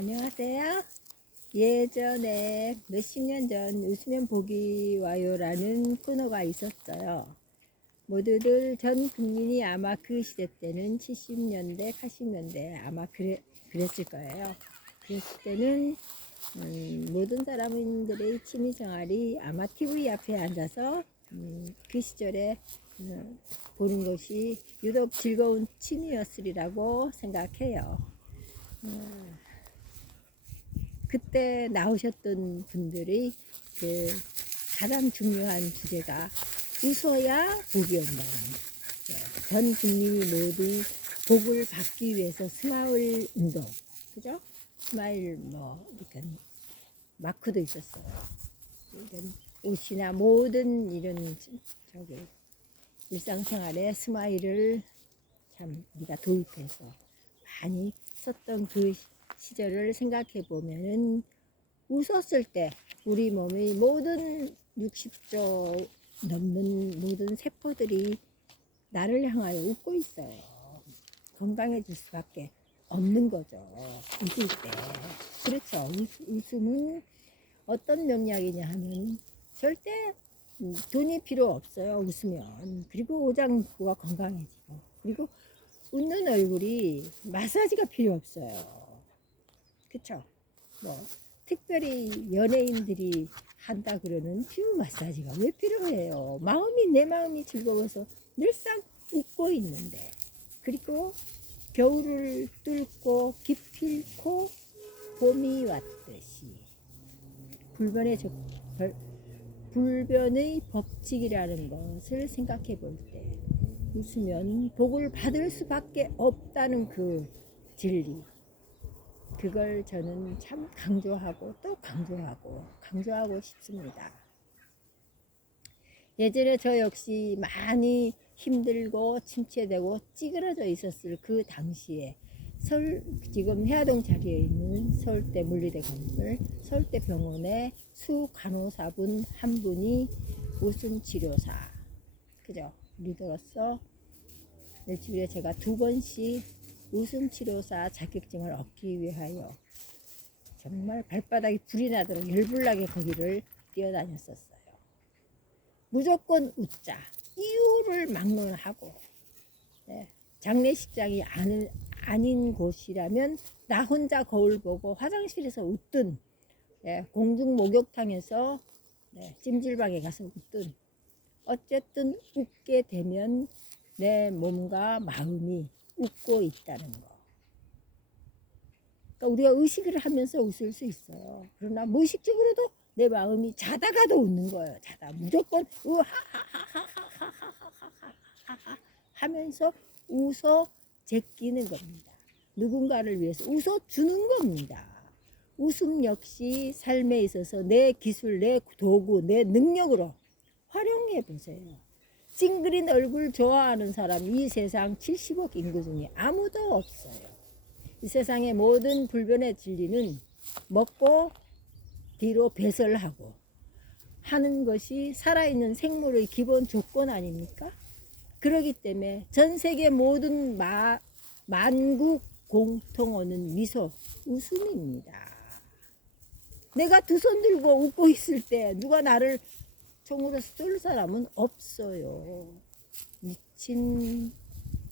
안녕하세요. 예전에 몇십 년 전 웃으면 복이 와요라는 코너가 있었어요. 모두들 전 국민이 아마 그 시대 때는 70년대, 80년대 아마 그래, 그랬을 거예요. 그랬을 때는 음, 모든 사람들의 취미 생활이 아마 TV 앞에 앉아서 음, 그 시절에 음, 보는 것이 유독 즐거운 취미였으리라고 생각해요. 음, 그때 나오셨던 분들이 그 가장 중요한 주제가 웃어야 복이 온다는. 전 국민이 모두 복을 받기 위해서 스마일 운동, 그죠? 스마일 뭐 이렇게 마크도 있었어요. 이런 옷이나 모든 이런 저기 일상생활에 스마일을 참 우리가 도입해서 많이 썼던 그 시절을 생각해 보면은 웃었을 때 우리 몸의 모든 60조 넘는 모든 세포들이 나를 향하여 웃고 있어요. 건강해질 수밖에 없는 거죠. 웃을 때. 그렇죠. 웃, 웃음은 어떤 명약이냐 하면 절대 음, 돈이 필요 없어요. 웃으면. 그리고 오장구가 건강해지고. 그리고 웃는 얼굴이 마사지가 필요 없어요. 그쵸? 뭐, 특별히 연예인들이 한다 그러는 피부 마사지가 왜 필요해요? 마음이, 내 마음이 즐거워서 늘상 웃고 있는데. 그리고 겨울을 뚫고 기필코 봄이 왔듯이. 불변의, 적, 벌- 불변의 법칙이라는 것을 생각해 볼 때, 웃으면 복을 받을 수밖에 없다는 그 진리. 그걸 저는 참 강조하고 또 강조하고 강조하고 싶습니다. 예전에 저 역시 많이 힘들고 침체되고 찌그러져 있었을 그 당시에 서울 지금 해화동 자리에 있는 서울대 물리대 건물 서울대 병원의 수 간호사분 한 분이 웃음 치료사 그죠 리더로서 일주일에 제가 두 번씩 웃음 치료사 자격증을 얻기 위하여 정말 발바닥이 불이 나도록 열불나게 거기를 뛰어다녔었어요. 무조건 웃자. 이유를 막론하고 네, 장례식장이 아닌, 아닌 곳이라면 나 혼자 거울 보고 화장실에서 웃든 네, 공중 목욕탕에서 네, 찜질방에 가서 웃든 어쨌든 웃게 되면 내 몸과 마음이 웃고 있다는 거. 그러니까 우리가 의식을 하면서 웃을 수 있어요. 그러나 무의식적으로도 내 마음이 자다가도 웃는 거예요. 자다 무조건 우하하하하하하하하하 하면서 웃어 제끼는 겁니다. 누군가를 위해서 웃어 주는 겁니다. 웃음 역시 삶에 있어서 내 기술, 내 도구, 내 능력으로 활용해 보세요. 찡그린 얼굴 좋아하는 사람 이 세상 70억 인구 중에 아무도 없어요. 이 세상의 모든 불변의 진리는 먹고 뒤로 배설하고 하는 것이 살아있는 생물의 기본 조건 아닙니까? 그러기 때문에 전 세계 모든 마, 만국 공통어는 미소, 웃음입니다. 내가 두 손 들고 웃고 있을 때 누가 나를 총으로 쏠 사람은 없어요. 미친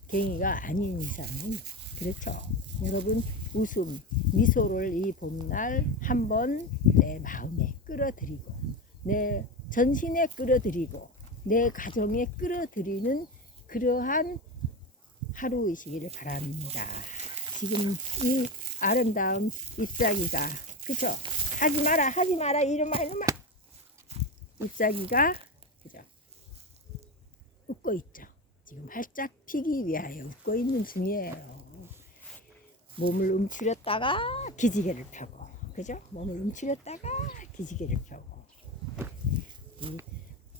갱이가 아닌 이상은 그렇죠. 여러분 웃음, 미소를 이 봄날 한번 내 마음에 끌어들이고 내 전신에 끌어들이고 내 가정에 끌어들이는 그러한 하루이시기를 바랍니다. 지금 이 아름다운 잎사귀가 그죠? 하지 마라 하지 마라 이러마 이러마 잎사귀가 그죠? 웃고 있죠. 지금 활짝 피기 위하여 웃고 있는 중이에요. 몸을 움츠렸다가 기지개를 펴고, 그죠? 몸을 움츠렸다가 기지개를 펴고. 이,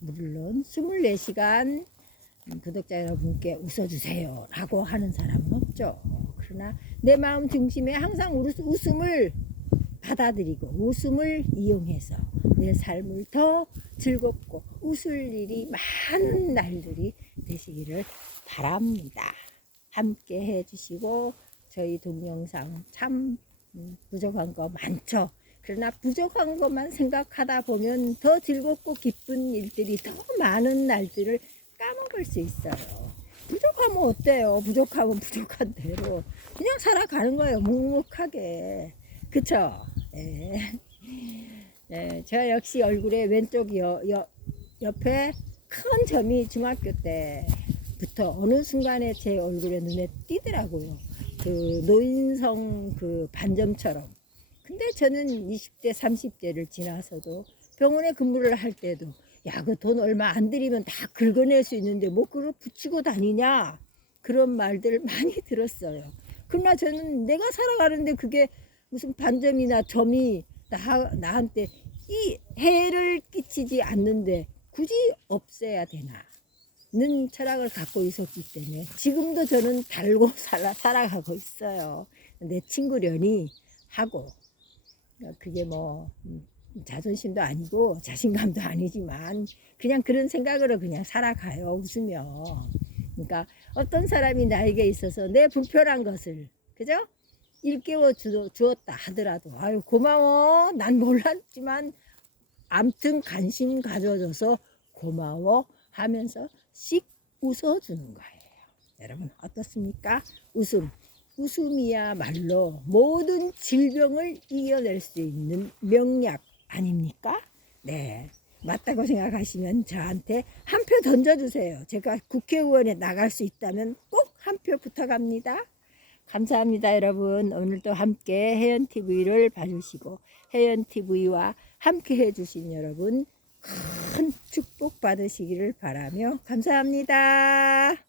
물론 24시간 구독자 여러분께 웃어주세요 라고 하는 사람은 없죠. 그러나 내 마음 중심에 항상 웃- 웃음을 받아들이고 웃음을 이용해서 내 삶을 더 즐겁고 웃을 일이 많은 날들이 되시기를 바랍니다. 함께 해주시고 저희 동영상 참 음, 부족한 거 많죠. 그러나 부족한 것만 생각하다 보면 더 즐겁고 기쁜 일들이 더 많은 날들을 까먹을 수 있어요. 부족하면 어때요? 부족하면 부족한 대로 그냥 살아가는 거예요. 묵묵하게. 그쵸? 예. 예, 저 역시 얼굴에 왼쪽 여, 여, 옆에 큰 점이 중학교 때부터 어느 순간에 제 얼굴에 눈에 띄더라고요. 그 노인성 그 반점처럼. 근데 저는 20대, 30대를 지나서도 병원에 근무를 할 때도 야, 그 돈 얼마 안 들이면 다 긁어낼 수 있는데 뭐 그걸 붙이고 다니냐? 그런 말들 많이 들었어요. 그러나 저는 내가 살아가는데 그게 무슨 반점이나 점이 나, 나한테 이 해를 끼치지 않는데 굳이 없애야 되나? 는 철학을 갖고 있었기 때문에 지금도 저는 달고 살아, 살아가고 있어요. 내 친구련이 하고 그게 뭐 음, 자존심도 아니고 자신감도 아니지만 그냥 그런 생각으로 그냥 살아가요 웃으며 그러니까 어떤 사람이 나에게 있어서 내 불편한 것을 그죠 일깨워 주, 주었다 하더라도 아유 고마워 난 몰랐지만 암튼 관심 가져줘서 고마워 하면서 씩 웃어주는 거예요 여러분 어떻습니까 웃음 웃음이야말로 모든 질병을 이겨낼 수 있는 명약 아닙니까? 네. 맞다고 생각하시면 저한테 한 표 던져주세요. 제가 국회의원에 나갈 수 있다면 꼭 한 표 부탁합니다. 감사합니다, 여러분. 오늘도 함께 혜연TV를 봐주시고, 혜연TV와 함께 해주신 여러분, 큰 축복 받으시기를 바라며, 감사합니다.